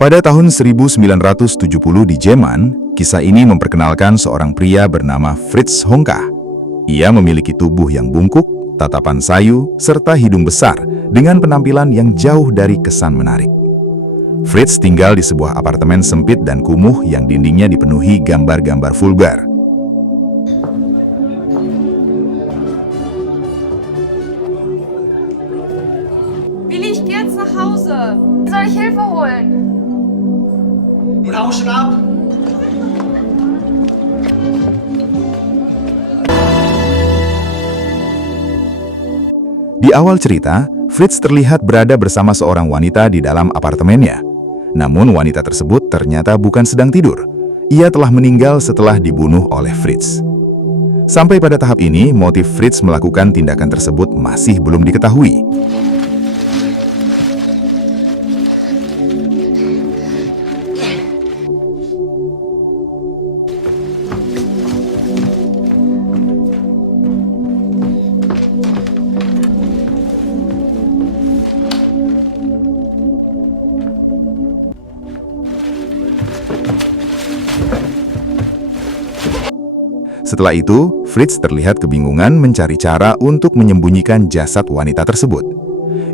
Pada tahun 1970 di Jerman, kisah ini memperkenalkan seorang pria bernama Fritz Honka. Ia memiliki tubuh yang bungkuk, tatapan sayu, serta hidung besar dengan penampilan yang jauh dari kesan menarik. Fritz tinggal di sebuah apartemen sempit dan kumuh yang dindingnya dipenuhi gambar-gambar vulgar. Willi, ich geh jetzt nach Hause. Soll ich Hilfe holen? Nun hau schon ab! Di awal cerita, Fritz terlihat berada bersama seorang wanita di dalam apartemennya. Namun wanita tersebut ternyata bukan sedang tidur. Ia telah meninggal setelah dibunuh oleh Fritz. Sampai pada tahap ini, motif Fritz melakukan tindakan tersebut masih belum diketahui. Setelah itu, Fritz terlihat kebingungan mencari cara untuk menyembunyikan jasad wanita tersebut.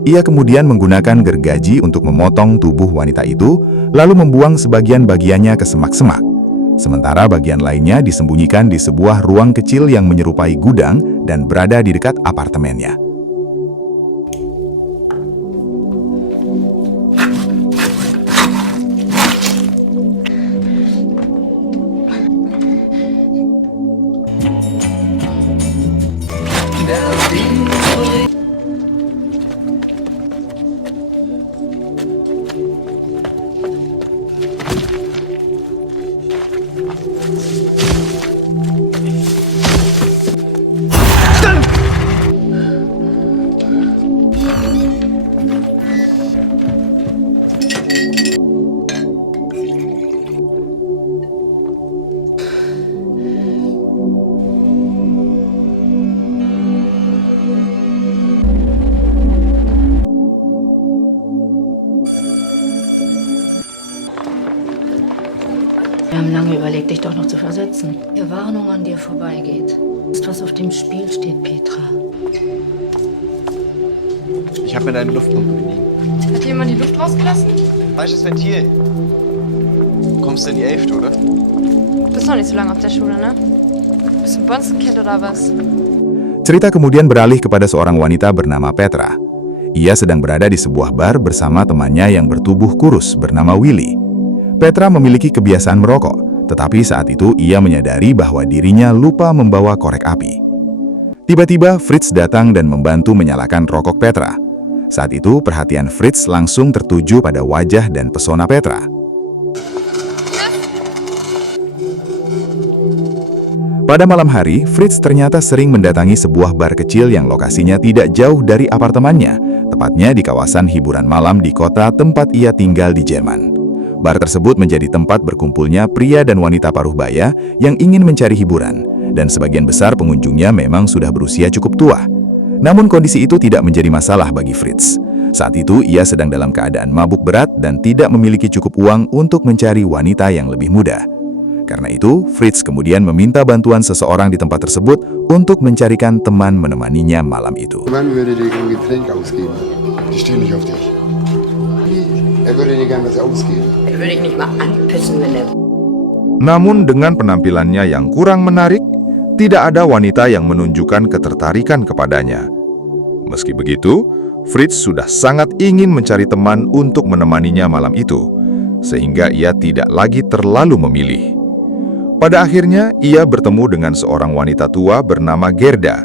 Ia kemudian menggunakan gergaji untuk memotong tubuh wanita itu, lalu membuang sebagian bagiannya ke semak-semak. Sementara bagian lainnya disembunyikan di sebuah ruang kecil yang menyerupai gudang dan berada di dekat apartemennya. Wir haben lange überlegt, dich doch noch zu versetzen. Die Warnung an dir vorbeigeht. Ist was auf dem Spiel steht, Petra. Ich habe mir deine Luftpumpe geliehen. Hat jemand die Luft rausgelassen? Falsches Ventil. Du kommst in die 11., oder? Du bist noch nicht so lange auf der Schule, ne? Bist du ein Bonzenkind oder was? Cerita kemudian beralih kepada seorang wanita bernama Petra. Ia sedang berada di sebuah bar bersama temannya yang bertubuh kurus bernama Willy. Petra memiliki kebiasaan merokok, tetapi saat itu ia menyadari bahwa dirinya lupa membawa korek api. Tiba-tiba Fritz datang dan membantu menyalakan rokok Petra. Saat itu perhatian Fritz langsung tertuju pada wajah dan pesona Petra. Pada malam hari, Fritz ternyata sering mendatangi sebuah bar kecil yang lokasinya tidak jauh dari apartemennya, tepatnya di kawasan hiburan malam di kota tempat ia tinggal di Jerman. Bar tersebut menjadi tempat berkumpulnya pria dan wanita paruh baya yang ingin mencari hiburan, dan sebagian besar pengunjungnya memang sudah berusia cukup tua. Namun kondisi itu tidak menjadi masalah bagi Fritz. Saat itu ia sedang dalam keadaan mabuk berat dan tidak memiliki cukup uang untuk mencari wanita yang lebih muda. Karena itu, Fritz kemudian meminta bantuan seseorang di tempat tersebut untuk mencarikan teman menemaninya malam itu. Mann würde dir ein Getränk ausgeben. Die stehen nicht auf dich. Er würde dir gerne was ausgeben. Würde ich nicht mal anpissen, wenn er... Namun dengan penampilannya yang kurang menarik, tidak ada wanita yang menunjukkan ketertarikan kepadanya. Meski begitu, Fritz sudah sangat ingin mencari teman untuk menemaninya malam itu, sehingga ia tidak lagi terlalu memilih. Pada akhirnya, ia bertemu dengan seorang wanita tua bernama Gerda.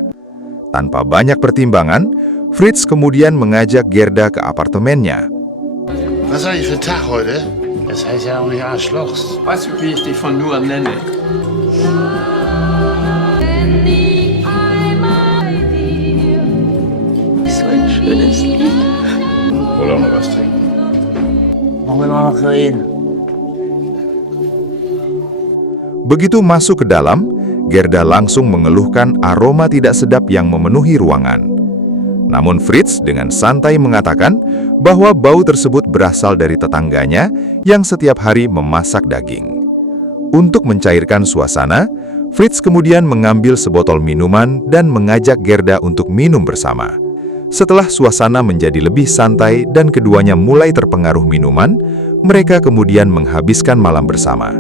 Tanpa banyak pertimbangan, Fritz kemudian mengajak Gerda ke apartemennya. Was soll ich für Tag heute? Das heißt ja auch nicht Arschlochs. Weißt du, wie ich dich von nur nenne? So ein schönes Lied. Oder auch noch was trinken. Wollen wir mal noch reden? Begitu masuk ke dalam, Gerda langsung mengeluhkan aroma tidak sedap yang memenuhi ruangan. Namun Fritz dengan santai mengatakan bahwa bau tersebut berasal dari tetangganya yang setiap hari memasak daging. Untuk mencairkan suasana, Fritz kemudian mengambil sebotol minuman dan mengajak Gerda untuk minum bersama. Setelah suasana menjadi lebih santai dan keduanya mulai terpengaruh minuman, mereka kemudian menghabiskan malam bersama.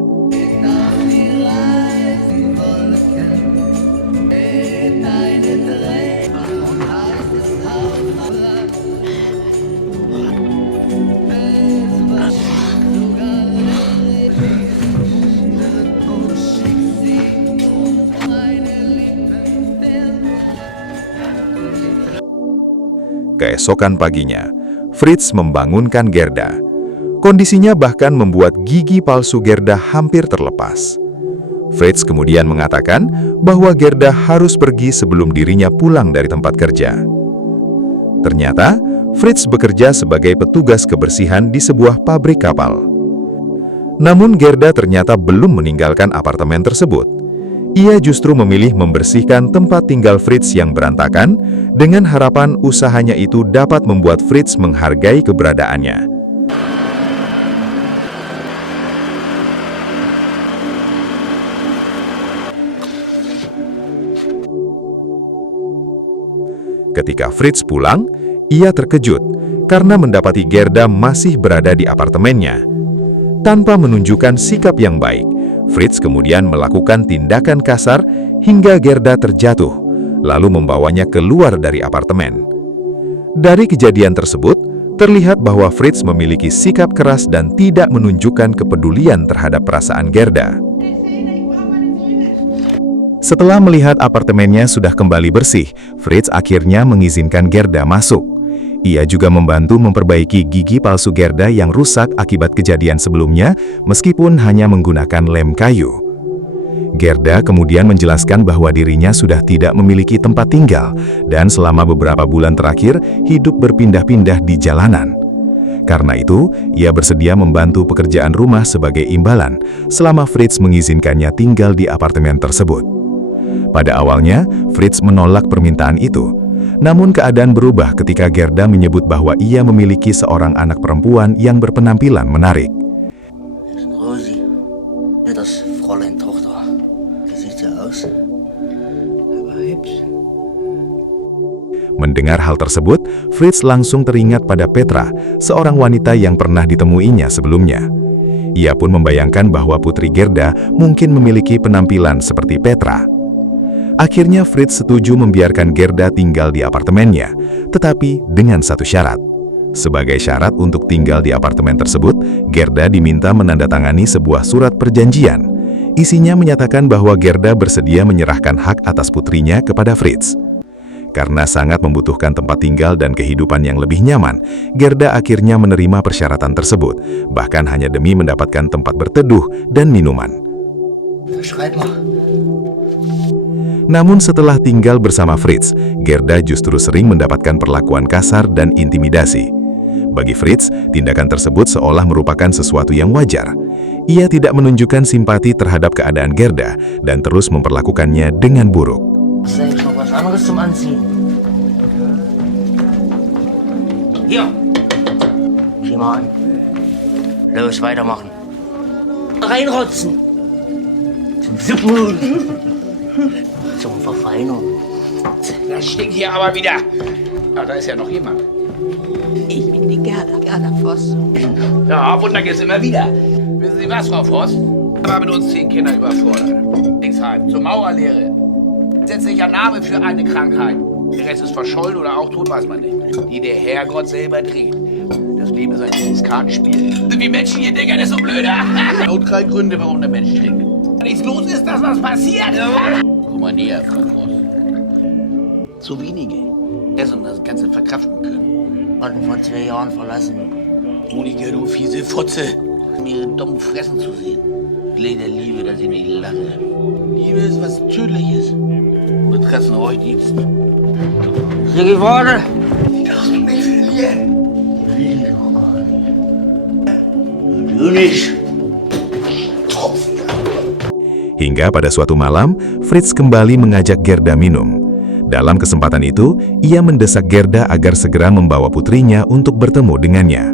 Keesokan paginya, Fritz membangunkan Gerda. Kondisinya bahkan membuat gigi palsu Gerda hampir terlepas. Fritz kemudian mengatakan bahwa Gerda harus pergi sebelum dirinya pulang dari tempat kerja. Ternyata, Fritz bekerja sebagai petugas kebersihan di sebuah pabrik kapal. Namun Gerda ternyata belum meninggalkan apartemen tersebut. Ia justru memilih membersihkan tempat tinggal Fritz yang berantakan dengan harapan usahanya itu dapat membuat Fritz menghargai keberadaannya. Ketika Fritz pulang, ia terkejut karena mendapati Gerda masih berada di apartemennya. Tanpa menunjukkan sikap yang baik, Fritz kemudian melakukan tindakan kasar hingga Gerda terjatuh, lalu membawanya keluar dari apartemen. Dari kejadian tersebut, terlihat bahwa Fritz memiliki sikap keras dan tidak menunjukkan kepedulian terhadap perasaan Gerda. Setelah melihat apartemennya sudah kembali bersih, Fritz akhirnya mengizinkan Gerda masuk. Ia juga membantu memperbaiki gigi palsu Gerda yang rusak akibat kejadian sebelumnya, meskipun hanya menggunakan lem kayu. Gerda kemudian menjelaskan bahwa dirinya sudah tidak memiliki tempat tinggal, dan selama beberapa bulan terakhir hidup berpindah-pindah di jalanan. Karena itu, ia bersedia membantu pekerjaan rumah sebagai imbalan, selama Fritz mengizinkannya tinggal di apartemen tersebut. Pada awalnya, Fritz menolak permintaan itu. Namun keadaan berubah ketika Gerda menyebut bahwa ia memiliki seorang anak perempuan yang berpenampilan menarik. Rosi, das Fräulein Tochter. Wie sieht sie aus? Aber hübsch. Mendengar hal tersebut, Fritz langsung teringat pada Petra, seorang wanita yang pernah ditemuinya sebelumnya. Ia pun membayangkan bahwa putri Gerda mungkin memiliki penampilan seperti Petra. Akhirnya Fritz setuju membiarkan Gerda tinggal di apartemennya, tetapi dengan satu syarat. Sebagai syarat untuk tinggal di apartemen tersebut, Gerda diminta menandatangani sebuah surat perjanjian. Isinya menyatakan bahwa Gerda bersedia menyerahkan hak atas putrinya kepada Fritz. Karena sangat membutuhkan tempat tinggal dan kehidupan yang lebih nyaman, Gerda akhirnya menerima persyaratan tersebut, bahkan hanya demi mendapatkan tempat berteduh dan minuman. Schreib mal. Namun setelah tinggal bersama Fritz, Gerda justru sering mendapatkan perlakuan kasar dan intimidasi. Bagi Fritz, tindakan tersebut seolah merupakan sesuatu yang wajar. Ia tidak menunjukkan simpati terhadap keadaan Gerda dan terus memperlakukannya dengan buruk. Selbst noch was anderes zum Anziehen. Hier. Zieh mal an. Los, weitermachen. Reinrotzen. Zum Suppen. Zum Verfeinung. Das stinkt hier aber wieder. Ah, da ist ja noch jemand. Ich bin die Gerda Voss. Ja, Wunder geht's immer wieder. Wissen Sie was, Frau Voss? Aber mit uns 10 Kinder überfordert. Linksheim, zur Maurerlehre. Gesetzlicher Name für eine Krankheit. Der Rest ist verschollen oder auch tot, weiß man nicht. Die der Herrgott selber dreht. Das Leben ist ein großes Kartenspiel. Sind wir Menschen hier, Digga, das ist so blöd. Und 3 Gründe, warum der Mensch trinkt. Wenn nichts los ist, dass was passiert. Guck mal näher, Frau Voss. Zu wenige. Essen das Ganze verkraften können. Hatten vor 2 Jahren verlassen. Monika, du fiese Fotze. Mir dumm fressen zu sehen. Leder Liebe, dass ich nicht lache. Liebe ist was Tödliches. Wir treffen euch Liebsten. Ricky, warte! Die darfst du nicht verlieren. Will ich doch gar nicht. Du nicht. Hingga pada suatu malam, Fritz kembali mengajak Gerda minum. Dalam kesempatan itu, ia mendesak Gerda agar segera membawa putrinya untuk bertemu dengannya.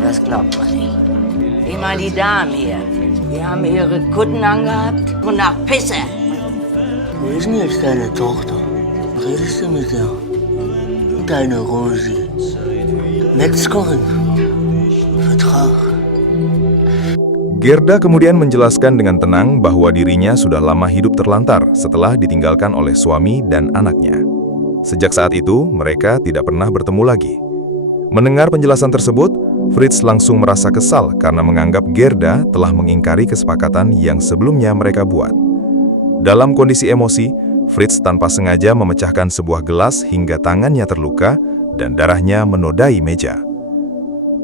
Das glaubt man nicht. Wie mal die Damen hier. Die haben ihre Kutten angehabt und nach Pisse. Wo ist denn jetzt deine Tochter? Redest du mit der? Deine Rosi. Metzgerin. Vertrag. Gerda kemudian menjelaskan dengan tenang bahwa dirinya sudah lama hidup terlantar setelah ditinggalkan oleh suami dan anaknya. Sejak saat itu, mereka tidak pernah bertemu lagi. Mendengar penjelasan tersebut, Fritz langsung merasa kesal karena menganggap Gerda telah mengingkari kesepakatan yang sebelumnya mereka buat. Dalam kondisi emosi, Fritz tanpa sengaja memecahkan sebuah gelas hingga tangannya terluka dan darahnya menodai meja.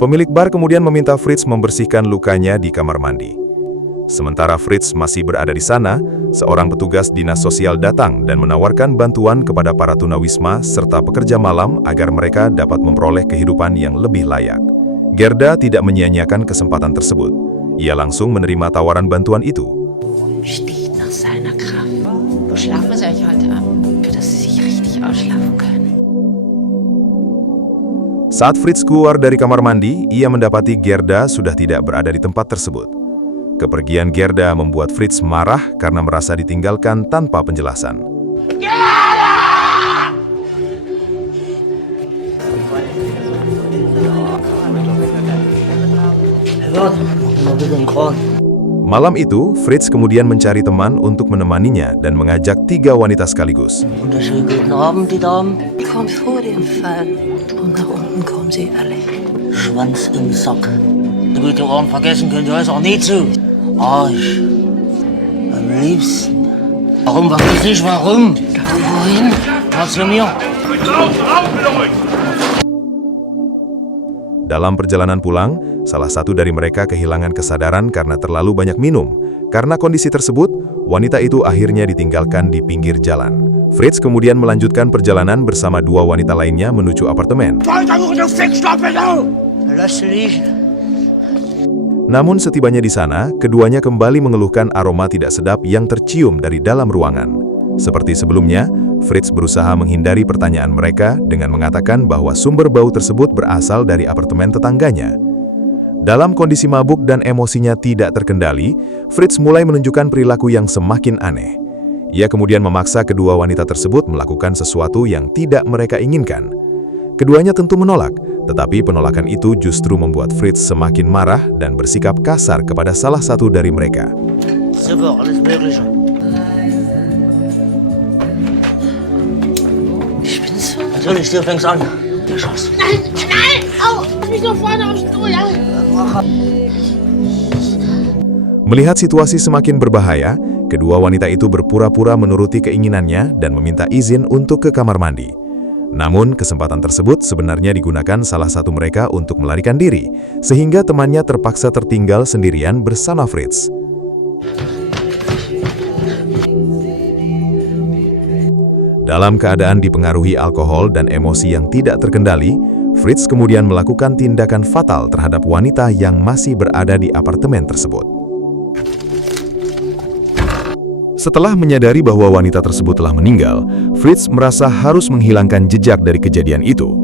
Pemilik bar kemudian meminta Fritz membersihkan lukanya di kamar mandi. Sementara Fritz masih berada di sana, seorang petugas dinas sosial datang dan menawarkan bantuan kepada para tunawisma serta pekerja malam agar mereka dapat memperoleh kehidupan yang lebih layak. Gerda tidak menyia-nyiakan kesempatan tersebut. Ia langsung menerima tawaran bantuan itu. Sticht nach seiner Kraft. Wo schlafen Sie euch heute ab, für dass Sie sich richtig ausschlafen können? Saat Fritz keluar dari kamar mandi, ia mendapati Gerda sudah tidak berada di tempat tersebut. Kepergian Gerda membuat Fritz marah karena merasa ditinggalkan tanpa penjelasan. Malam itu, Fritz kemudian mencari teman untuk menemaninya dan mengajak 3 wanita sekaligus. Wunderschönen guten Abend, die Damen. Kommt vor dem Fall. Und nach unten kommen sie alle. Schwanz im Sack. So gute Ohren vergessen könnt ihr euch auch nie zu. Arsch. Am liebsten. Warum? Weiß nicht warum. Wohin? Was zu mir? Dalam perjalanan pulang, salah satu dari mereka kehilangan kesadaran karena terlalu banyak minum. Karena kondisi tersebut, wanita itu akhirnya ditinggalkan di pinggir jalan. Fritz kemudian melanjutkan perjalanan bersama 2 wanita lainnya menuju apartemen. Namun setibanya di sana, keduanya kembali mengeluhkan aroma tidak sedap yang tercium dari dalam ruangan. Seperti sebelumnya, Fritz berusaha menghindari pertanyaan mereka dengan mengatakan bahwa sumber bau tersebut berasal dari apartemen tetangganya. Dalam kondisi mabuk dan emosinya tidak terkendali, Fritz mulai menunjukkan perilaku yang semakin aneh. Ia kemudian memaksa kedua wanita tersebut melakukan sesuatu yang tidak mereka inginkan. Keduanya tentu menolak, tetapi penolakan itu justru membuat Fritz semakin marah dan bersikap kasar kepada salah satu dari mereka. Super, alles Mögliche. Spinnst du? Natürlich, du fängst an. Der Schuss. Nein, nein! Au! Lass mich doch vorne aufs Stuhl, ja? Melihat situasi semakin berbahaya, kedua wanita itu berpura-pura menuruti keinginannya dan meminta izin untuk ke kamar mandi. Namun, kesempatan tersebut sebenarnya digunakan salah satu mereka untuk melarikan diri, sehingga temannya terpaksa tertinggal sendirian bersama Fritz. Dalam keadaan dipengaruhi alkohol dan emosi yang tidak terkendali, Fritz kemudian melakukan tindakan fatal terhadap wanita yang masih berada di apartemen tersebut. Setelah menyadari bahwa wanita tersebut telah meninggal, Fritz merasa harus menghilangkan jejak dari kejadian itu.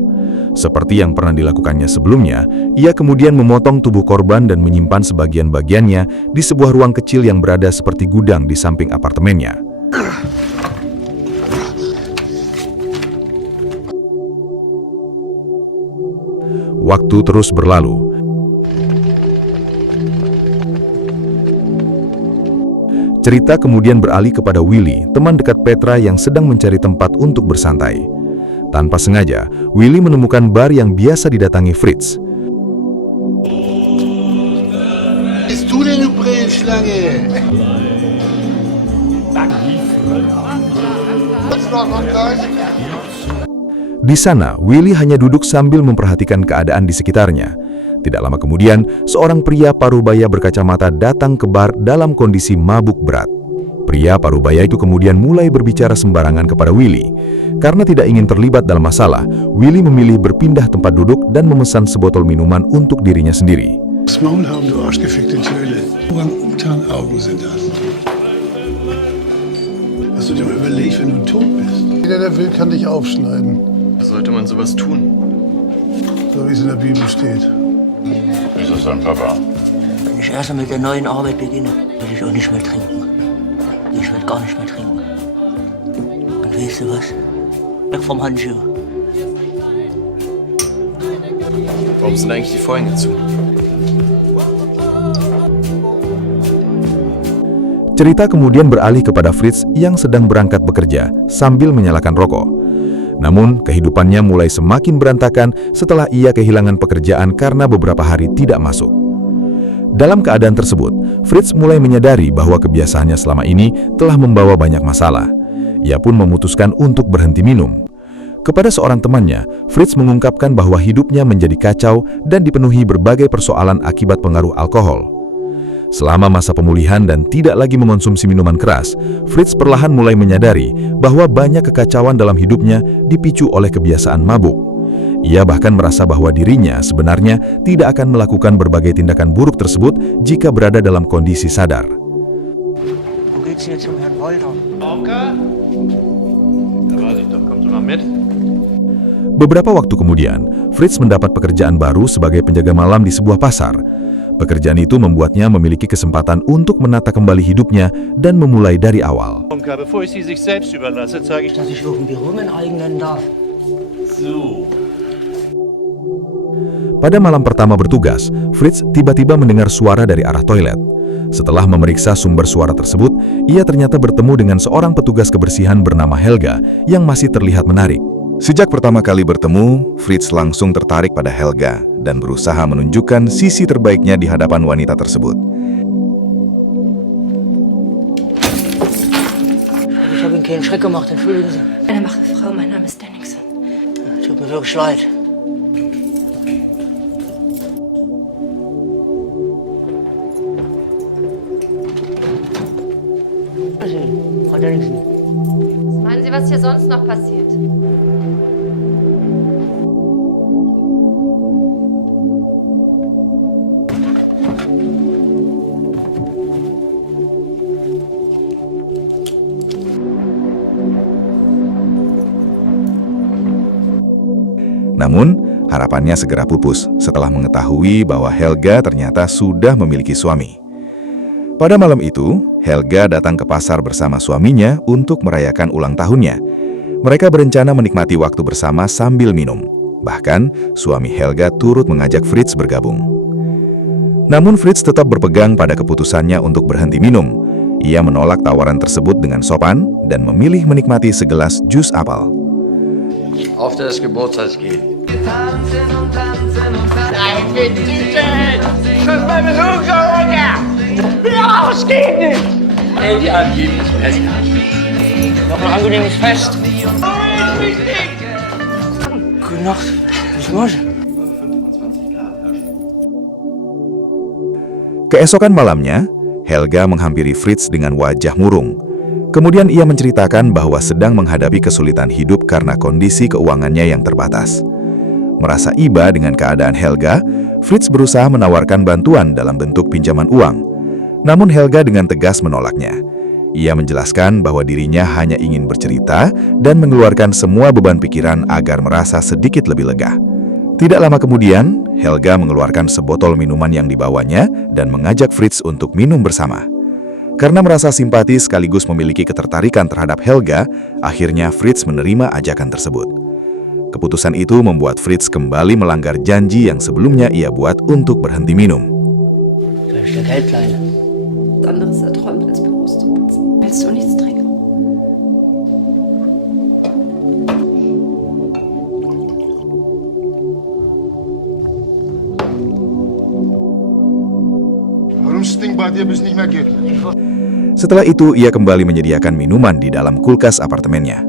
Seperti yang pernah dilakukannya sebelumnya, ia kemudian memotong tubuh korban dan menyimpan sebagian bagiannya di sebuah ruang kecil yang berada seperti gudang di samping apartemennya. Waktu terus berlalu. Cerita kemudian beralih kepada Willy, teman dekat Petra yang sedang mencari tempat untuk bersantai. Tanpa sengaja, Willy menemukan bar yang biasa didatangi Fritz. Bist du denn, du Brillenschlange? Di sana, Willy hanya duduk sambil memperhatikan keadaan di sekitarnya. Tidak lama kemudian, seorang pria parubaya berkacamata datang ke bar dalam kondisi mabuk berat. Pria parubaya itu kemudian mulai berbicara sembarangan kepada Willy. Karena tidak ingin terlibat dalam masalah, Willy memilih berpindah tempat duduk dan memesan sebotol minuman untuk dirinya sendiri. Das Maul haben, du arschgefickte Töle. Orang-Utan-Augen sind das. Hast du dir mal überlegt, wenn du tot bist? Jeder, der will, kann dich aufschneiden. Sollte man sowas tun? So wie es in der Bibel steht. Ist das dein Papa? Wenn ich erst mit der neuen Arbeit beginne, will ich auch nicht mehr trinken. Ich will gar nicht mehr trinken. Und weißt du was? Weg vom Handschuh. Warum sind eigentlich die Vorhänge zu? Cerita kemudian beralih kepada Fritz yang sedang berangkat bekerja sambil menyalakan rokok. Namun, kehidupannya mulai semakin berantakan setelah ia kehilangan pekerjaan karena beberapa hari tidak masuk. Dalam keadaan tersebut, Fritz mulai menyadari bahwa kebiasaannya selama ini telah membawa banyak masalah. Ia pun memutuskan untuk berhenti minum. Kepada seorang temannya, Fritz mengungkapkan bahwa hidupnya menjadi kacau dan dipenuhi berbagai persoalan akibat pengaruh alkohol. Selama masa pemulihan dan tidak lagi mengonsumsi minuman keras, Fritz perlahan mulai menyadari bahwa banyak kekacauan dalam hidupnya dipicu oleh kebiasaan mabuk. Ia bahkan merasa bahwa dirinya sebenarnya tidak akan melakukan berbagai tindakan buruk tersebut jika berada dalam kondisi sadar. Wo geht's jetzt zum Herrn Wolter? Onkel? Da weiß ich doch, kommst du mal mit? Beberapa waktu kemudian, Fritz mendapat pekerjaan baru sebagai penjaga malam di sebuah pasar. Pekerjaan itu membuatnya memiliki kesempatan untuk menata kembali hidupnya dan memulai dari awal. Onkel, bevor ich sie sich selbst überlasse, zeige ich Dass ich auch ein Büro mein eigen nennen darf. so. Pada malam pertama bertugas, Fritz tiba-tiba mendengar suara dari arah toilet. Setelah memeriksa sumber suara tersebut, ia ternyata bertemu dengan seorang petugas kebersihan bernama Helga yang masih terlihat menarik. Sejak pertama kali bertemu, Fritz langsung tertarik pada Helga dan berusaha menunjukkan sisi terbaiknya di hadapan wanita tersebut. Ich habe Ihnen keinen Schreck gemacht, entschuldigen Sie. Eine mache Frau, mein Name ist Denningson. Tut mir wirklich leid. Also, Frau Denningson. Was meinen Sie, was hier sonst noch passiert? Namun, harapannya segera pupus setelah mengetahui bahwa Helga ternyata sudah memiliki suami. Pada malam itu, Helga datang ke pasar bersama suaminya untuk merayakan ulang tahunnya. Mereka berencana menikmati waktu bersama sambil minum. Bahkan, suami Helga turut mengajak Fritz bergabung. Namun Fritz tetap berpegang pada keputusannya untuk berhenti minum. Ia menolak tawaran tersebut dengan sopan dan memilih menikmati segelas jus apel. Auf das Geburtstagskind. Nein, bitte! Das war mir so runter! Raus, geht nicht! Ey, die angeblich Pester. Noch ein angenehmes Fest. Gute Nacht. Bis morgen. Keesokan malamnya, Helga menghampiri Fritz dengan wajah murung. Kemudian ia menceritakan bahwa sedang menghadapi kesulitan hidup karena kondisi keuangannya yang terbatas. Merasa iba dengan keadaan Helga, Fritz berusaha menawarkan bantuan dalam bentuk pinjaman uang. Namun Helga dengan tegas menolaknya. Ia menjelaskan bahwa dirinya hanya ingin bercerita dan mengeluarkan semua beban pikiran agar merasa sedikit lebih lega. Tidak lama kemudian, Helga mengeluarkan sebotol minuman yang dibawanya dan mengajak Fritz untuk minum bersama. Karena merasa simpati sekaligus memiliki ketertarikan terhadap Helga, akhirnya Fritz menerima ajakan tersebut. Keputusan itu membuat Fritz kembali melanggar janji yang sebelumnya ia buat untuk berhenti minum. Soll ich dir Geld leihen? Anderes erträumt als Büros zu putzen. Willst du nichts trinken? Warum stinkt bei dir bis nicht mehr geht? Setelah itu, ia kembali menyediakan minuman di dalam kulkas apartemennya.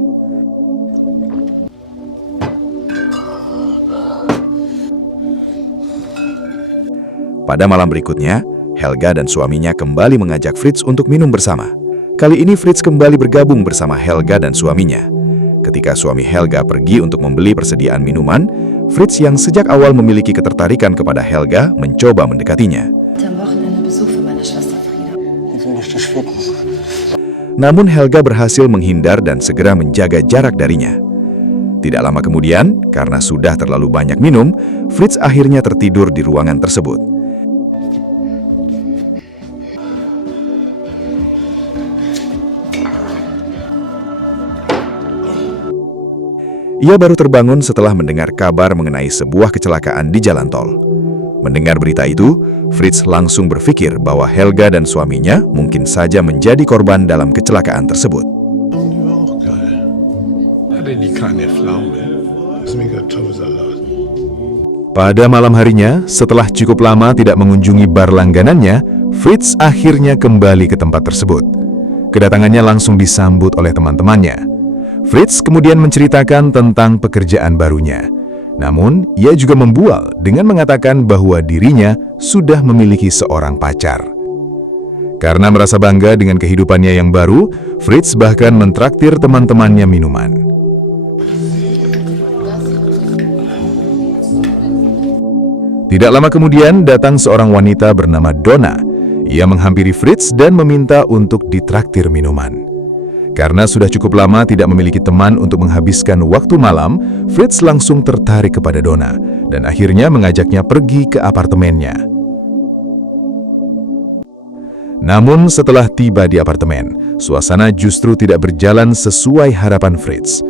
Pada malam berikutnya, Helga dan suaminya kembali mengajak Fritz untuk minum bersama. Kali ini Fritz kembali bergabung bersama Helga dan suaminya. Ketika suami Helga pergi untuk membeli persediaan minuman, Fritz yang sejak awal memiliki ketertarikan kepada Helga mencoba mendekatinya. Am Wochenende Besuch für meine Schwester Frieda. Jetzt will ich dich ficken. Namun Helga berhasil menghindar dan segera menjaga jarak darinya. Tidak lama kemudian, karena sudah terlalu banyak minum, Fritz akhirnya tertidur di ruangan tersebut. Ia baru terbangun setelah mendengar kabar mengenai sebuah kecelakaan di jalan tol. Mendengar berita itu, Fritz langsung berpikir bahwa Helga dan suaminya mungkin saja menjadi korban dalam kecelakaan tersebut. Pada malam harinya, setelah cukup lama tidak mengunjungi bar langganannya, Fritz akhirnya kembali ke tempat tersebut. Kedatangannya langsung disambut oleh teman-temannya. Fritz kemudian menceritakan tentang pekerjaan barunya. Namun, ia juga membual dengan mengatakan bahwa dirinya sudah memiliki seorang pacar. Karena merasa bangga dengan kehidupannya yang baru, Fritz bahkan mentraktir teman-temannya minuman. Tidak lama kemudian, datang seorang wanita bernama Donna. Ia menghampiri Fritz dan meminta untuk ditraktir minuman. Karena sudah cukup lama tidak memiliki teman untuk menghabiskan waktu malam, Fritz langsung tertarik kepada Donna dan akhirnya mengajaknya pergi ke apartemennya. Namun setelah tiba di apartemen, suasana justru tidak berjalan sesuai harapan Fritz.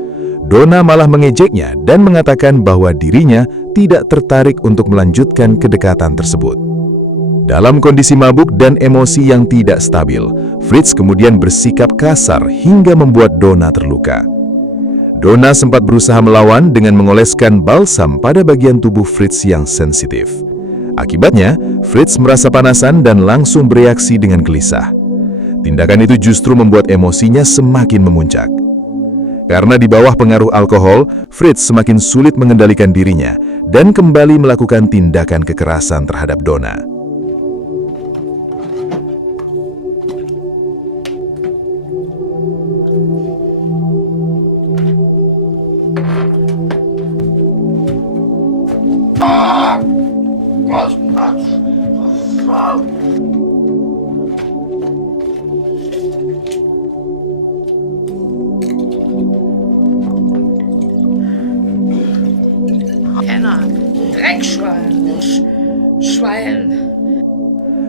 Donna malah mengejeknya dan mengatakan bahwa dirinya tidak tertarik untuk melanjutkan kedekatan tersebut. Dalam kondisi mabuk dan emosi yang tidak stabil, Fritz kemudian bersikap kasar hingga membuat Donna terluka. Donna sempat berusaha melawan dengan mengoleskan balsam pada bagian tubuh Fritz yang sensitif. Akibatnya, Fritz merasa panasan dan langsung bereaksi dengan gelisah. Tindakan itu justru membuat emosinya semakin memuncak. Karena di bawah pengaruh alkohol, Fritz semakin sulit mengendalikan dirinya dan kembali melakukan tindakan kekerasan terhadap Donna.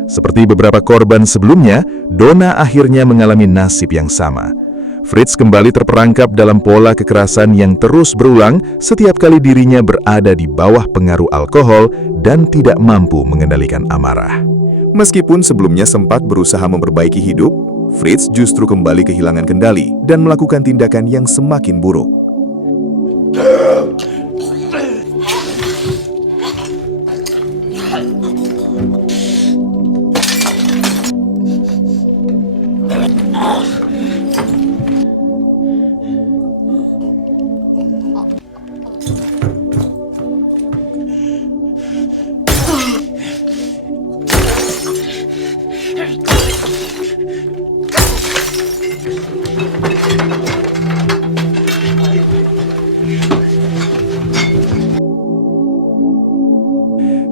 Seperti beberapa korban sebelumnya, Donna akhirnya mengalami nasib yang sama. Fritz kembali terperangkap dalam pola kekerasan yang terus berulang setiap kali dirinya berada di bawah pengaruh alkohol dan tidak mampu mengendalikan amarah. Meskipun sebelumnya sempat berusaha memperbaiki hidup, Fritz justru kembali kehilangan kendali dan melakukan tindakan yang semakin buruk.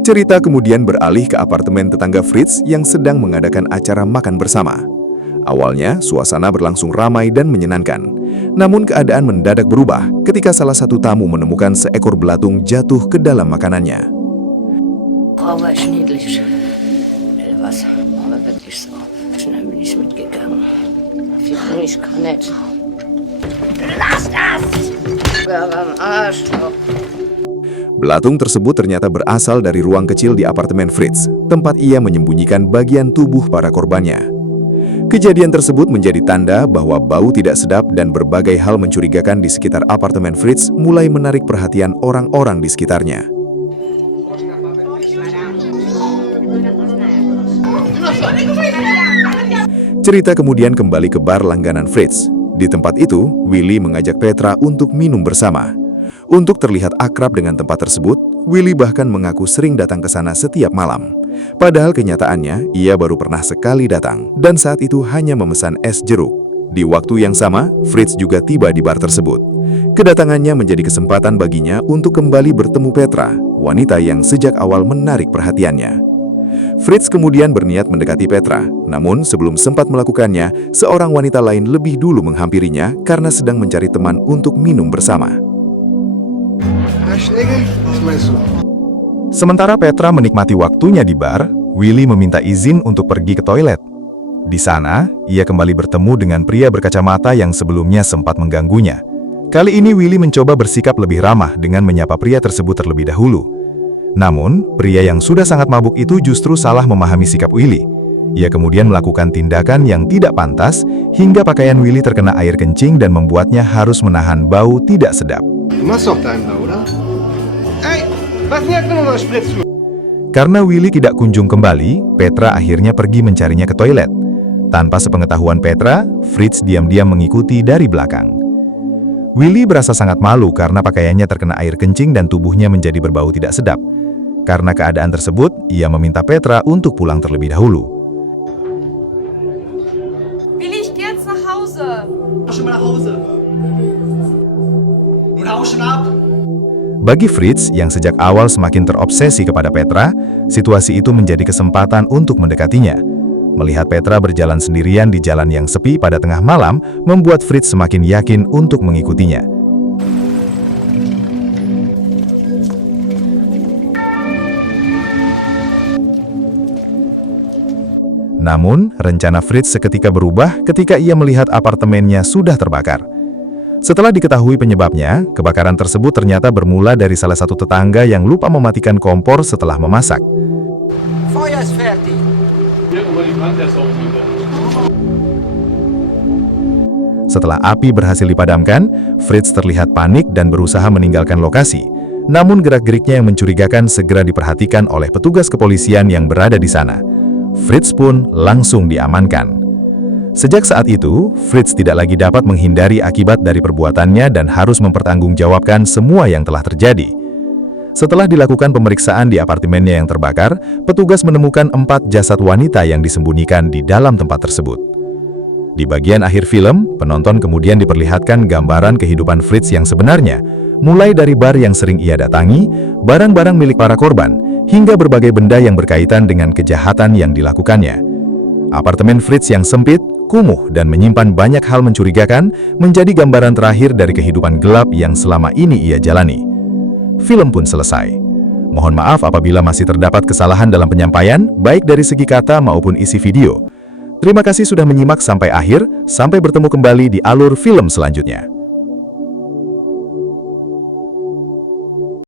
Cerita kemudian beralih ke apartemen tetangga Fritz yang sedang mengadakan acara makan bersama. Awalnya, suasana berlangsung ramai dan menyenangkan. Namun keadaan mendadak berubah ketika salah satu tamu menemukan seekor belatung jatuh ke dalam makanannya. Frau war echt niedlich. Was, aber wirklich so. Schnell bin ich mitgegangen. Viel nicht kann nicht. Lass das! Ja, am Arsch doch. Belatung tersebut ternyata berasal dari ruang kecil di apartemen Fritz, tempat ia menyembunyikan bagian tubuh para korbannya. Kejadian tersebut menjadi tanda bahwa bau tidak sedap dan berbagai hal mencurigakan di sekitar apartemen Fritz mulai menarik perhatian orang-orang di sekitarnya. Cerita kemudian kembali ke bar langganan Fritz. Di tempat itu, Willy mengajak Petra untuk minum bersama. Untuk terlihat akrab dengan tempat tersebut, Willy bahkan mengaku sering datang ke sana setiap malam. Padahal kenyataannya, ia baru pernah sekali datang, dan saat itu hanya memesan es jeruk. Di waktu yang sama, Fritz juga tiba di bar tersebut. Kedatangannya menjadi kesempatan baginya untuk kembali bertemu Petra, wanita yang sejak awal menarik perhatiannya. Fritz kemudian berniat mendekati Petra. Namun sebelum sempat melakukannya, seorang wanita lain lebih dulu menghampirinya karena sedang mencari teman untuk minum bersama. Sementara Petra menikmati waktunya di bar, Willy meminta izin untuk pergi ke toilet. Di sana, ia kembali bertemu dengan pria berkacamata yang sebelumnya sempat mengganggunya. Kali ini Willy mencoba bersikap lebih ramah dengan menyapa pria tersebut terlebih dahulu. Namun, pria yang sudah sangat mabuk itu justru salah memahami sikap Willy. Ia kemudian melakukan tindakan yang tidak pantas hingga pakaian Willy terkena air kencing dan membuatnya harus menahan bau tidak sedap. Karena Willy tidak kunjung kembali, Petra akhirnya pergi mencarinya ke toilet. Tanpa sepengetahuan Petra, Fritz diam-diam mengikuti dari belakang. Willy berasa sangat malu karena pakaiannya terkena air kencing dan tubuhnya menjadi berbau tidak sedap. Karena keadaan tersebut, ia meminta Petra untuk pulang terlebih dahulu. Willi, ich geh jetzt nach Hause. Bagi Fritz yang sejak awal semakin terobsesi kepada Petra, situasi itu menjadi kesempatan untuk mendekatinya. Melihat Petra berjalan sendirian di jalan yang sepi pada tengah malam, membuat Fritz semakin yakin untuk mengikutinya. Namun, rencana Fritz seketika berubah ketika ia melihat apartemennya sudah terbakar. Setelah diketahui penyebabnya, kebakaran tersebut ternyata bermula dari salah satu tetangga yang lupa mematikan kompor setelah memasak. Feuer ist fertig. Setelah api berhasil dipadamkan, Fritz terlihat panik dan berusaha meninggalkan lokasi. Namun gerak-geriknya yang mencurigakan segera diperhatikan oleh petugas kepolisian yang berada di sana. Fritz pun langsung diamankan. Sejak saat itu, Fritz tidak lagi dapat menghindari akibat dari perbuatannya dan harus mempertanggungjawabkan semua yang telah terjadi. Setelah dilakukan pemeriksaan di apartemennya yang terbakar, petugas menemukan 4 jasad wanita yang disembunyikan di dalam tempat tersebut. Di bagian akhir film, penonton kemudian diperlihatkan gambaran kehidupan Fritz yang sebenarnya, mulai dari bar yang sering ia datangi, barang-barang milik para korban, hingga berbagai benda yang berkaitan dengan kejahatan yang dilakukannya. Apartemen Fritz yang sempit, kumuh, dan menyimpan banyak hal mencurigakan menjadi gambaran terakhir dari kehidupan gelap yang selama ini ia jalani. Film pun selesai. Mohon maaf apabila masih terdapat kesalahan dalam penyampaian, baik dari segi kata maupun isi video. Terima kasih sudah menyimak sampai akhir, sampai bertemu kembali di alur film selanjutnya.